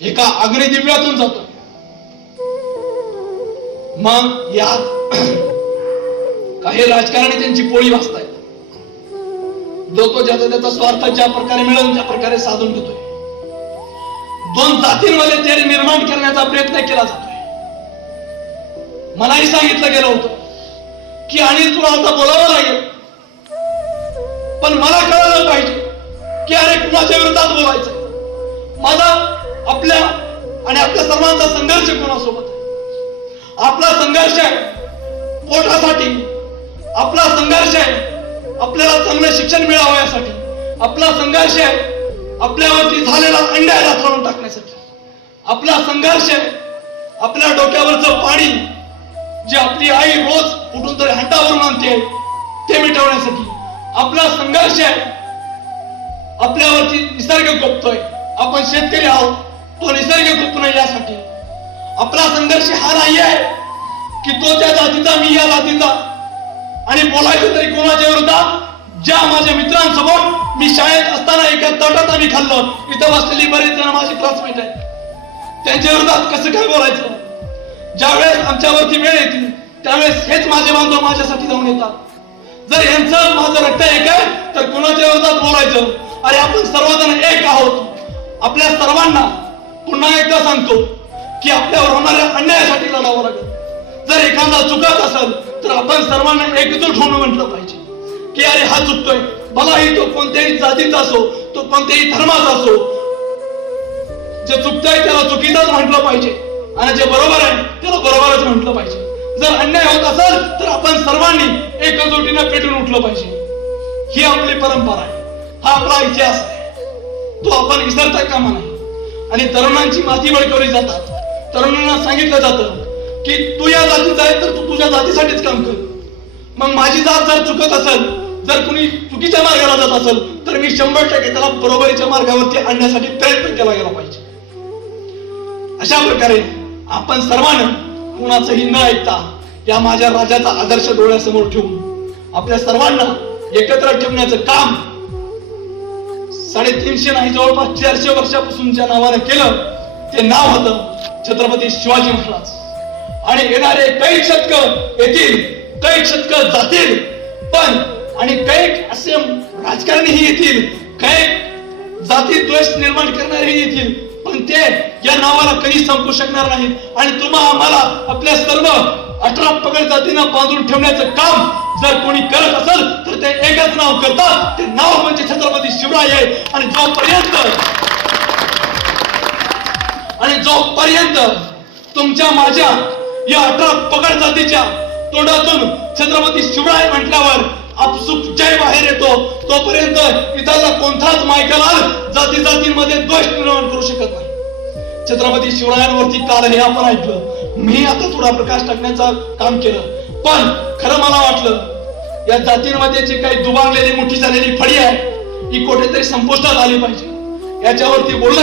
एका अग्निदिव्यातून जातो. मग यात काही राजकारणी त्यांची पोळी वाचताय जो तो ज्याचा त्याचा स्वार्थ ज्या प्रकारे मिळवून त्या प्रकारे साधून घेतोय. दोन जातींमध्ये तेढ निर्माण करण्याचा प्रयत्न केला जातोय. मलाही सांगितलं गेलं होतं की आणि तुला आता बोलावं लागेल. पण मला कळलं पाहिजे की अरे कुणाच्या विरोधात बोलायचं माझा आपल्या आणि आपल्या सर्वांचा संघर्ष कोणासोबत आहे? आपला संघर्ष आहे पोटासाठी. आपला संघर्ष आहे आपल्याला चांगलं शिक्षण मिळावं यासाठी आपला संघर्ष आहे आपल्यावरती झालेला अंड्याला थाळून टाकण्यासाठी. आपला संघर्ष आहे आपल्या डोक्यावरचं पाणी जे आपली आई रोज कुठून तरी हंटावरून आणते ते मिटवण्यासाठी. आपला संघर्ष आहे आपल्यावरती निसर्ग गोपतोय आपण शेतकरी आहोत. तो निसर्ग गोपतो नाही यासाठी. आपला संघर्ष हा नाही आहे की तो त्या जातीचा मी या जातीचा. आणि बोलायचं तरी कोणाच्या विरोधात? ज्या माझ्या मित्रांसमोर मी शाळेत असताना एका तटात आम्ही खाल्लो इथं बसलेली बरेच जण माझे क्लासमेट आहेत. त्यांच्या विरोधात कसं काय बोलायचं? ज्यावेळेस आमच्यावरती वेळ येते त्यावेळेस हेच माझे बांधव माझ्यासाठी जाऊन येतात. जर यांचं माझं रक्त एक आहे तर कोणाच्या विरोधात बोलायचं? अरे आपण सर्वजण एक आहोत. आपल्या सर्वांना पुन्हा एकदा सांगतो की आपल्यावर होणाऱ्या अन्यायासाठी लढावं लागेल. जर एखादा चुकत असेल तर आपण सर्वांना एकजूट होणं म्हटलं पाहिजे. की अरे हा चुकतोय. भलाही तो कोणत्याही जातीचा असो तो कोणत्याही धर्माचा असो जे चुकतंय त्याला चुकीचाच म्हटलं पाहिजे. आणि जे बरोबर आहे त्याला बरोबरच म्हटलं पाहिजे. जर अन्याय होत असेल तर आपण सर्वांनी एकजुटीनं पेटून उठलं पाहिजे. ही आपली परंपरा आहे. हा आपला इतिहास आहे. तो आपण विसरता कामा नाही आणि तरुणांची माती बळकवली जातात. तरुणांना सांगितलं जातं की तू या जातीचा आहे तर तू तुझ्या जातीसाठीच काम कर. मग माझी जात जर चुकत असेल जर कुणी चुकीच्या मार्गाला जात असेल तर मी शंभर टक्के त्याला बरोबरीच्या मार्गावरती आणण्यासाठी प्रयत्न केला गेला पाहिजे. अशा प्रकारे आपण सर्वांना कुणाचंही न ऐकता या माझ्या राजाचा आदर्श डोळ्यासमोर ठेवून आपल्या सर्वांना एकत्र ठेवण्याचं काम साडेतीनशे नाही जवळपास चारशे वर्षापासून ज्या नावानं केलं ते नाव होतं छत्रपती शिवाजी महाराज. आणि येणारे कैक शतक येतील कैक शतक जातील पण आणि कैक असे राजकारणीही येतील कैक जाती द्वेष निर्माण करणारेही येतील पण ते या नावाला कधी संपू शकणार नाहीत. आणि तुम्हा आम्हाला आपल्या सर्व अठरा पगड जातींना बांधून ठेवण्याचं काम जर कोणी करत असेल तर ते एकच नाव करतात. ते नाव म्हणजे छत्रपती शिवराय आहे. आणि जोपर्यंत आणि जोपर्यंत तुमच्या माझ्या या अठरा पगड जातीच्या तोंडातून छत्रपती शिवराय म्हटल्यावर आपसुक जय बाहेर येतो तोपर्यंत इथला कोणताच मायकलाल जाती जातींमध्ये द्वेष निर्माण करू शकत नाही. छत्रपती शिवरायांवरती काल हे आपण ऐकलं. मी आता थोडा प्रकाश टाकण्याचं काम केलं. पण खरं मला वाटलं या जातींमध्ये जे काही दुबारलेली मोठी झालेली फळी आहे ही कुठेतरी संपुष्टात आली पाहिजे. याच्यावरती बोललं